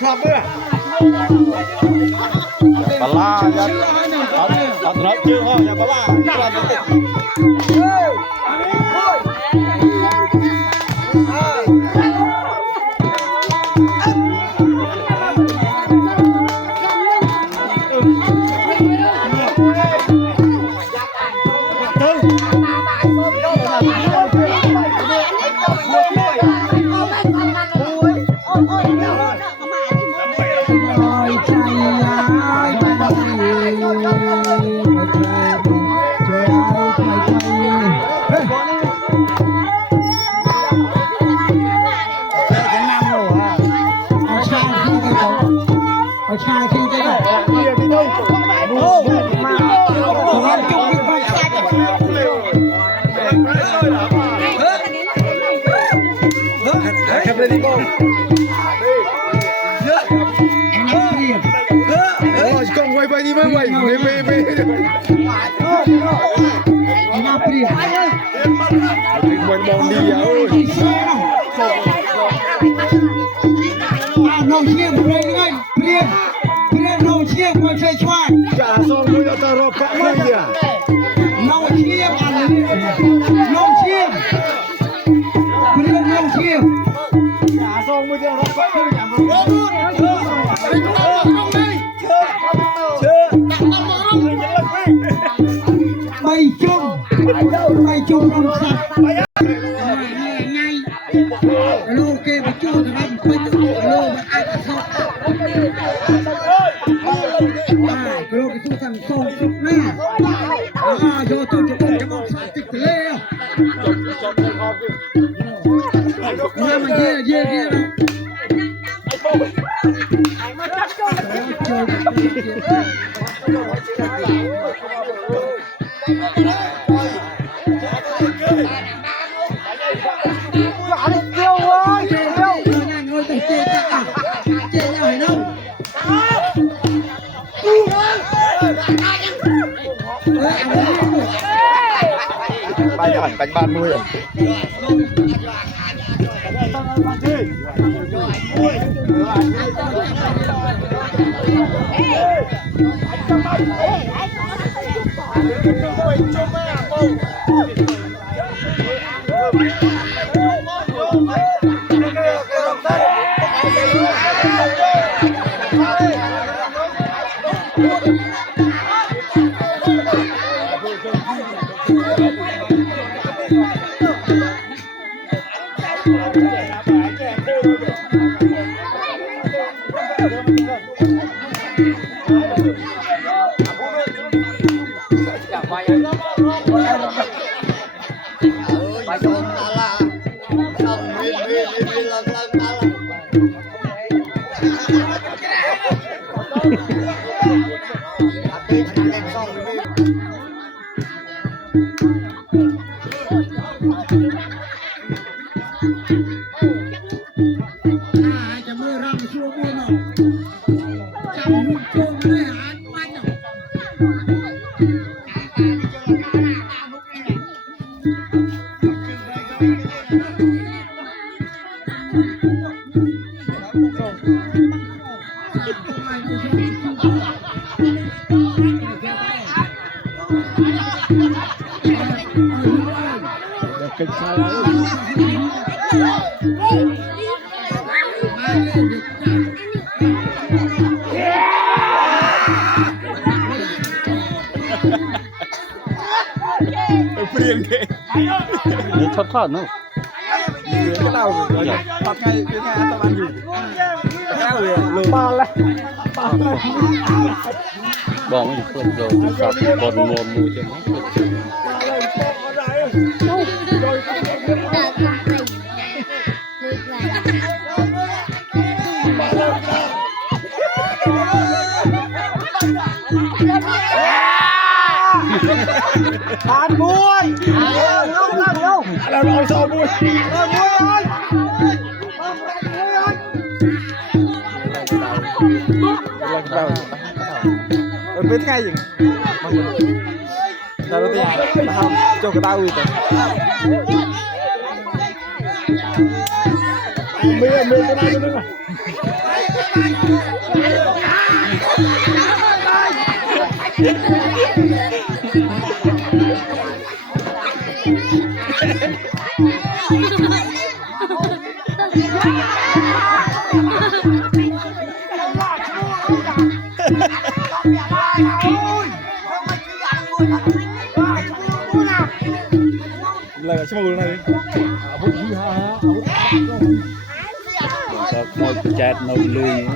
Thập nữa. Bà la nha. Ông nói chưa thôi nha bà la. Nông chiêng rồi ngay, priên nông chiêng quan chơi choai. Chả xong mới đã tao rộp phạm lên kìa. Nông chiêng, priên nông chiêng. Chả xong mới đã rộp phạm lên kìa. Bay chung nông sạch. Lô kê mà chưa thằng anh quay tự lô mà ai cả sọc. Lô cái chú thằng sọc sọc nè. Vô tôi cho con cái mong sạch tịch lê. Nghe mà dê đâu. Bánh bàn nuôi rồi. Thoát thoát nữa. Cái nào rồi? Thoát ngay cái nhà tao ăn gì? Cái rồi lừa ba lên. Bỏ mình phun rồi, sắp còn mua cho nó. Bán muối. Đâu. Là rồi sao muối. Muối ơi. Biết ngay gì? Sao nó tiền? Không, cho cái tao rồi. Mê cái này nữa. Là cuma gula này. Một chát nấu lươn.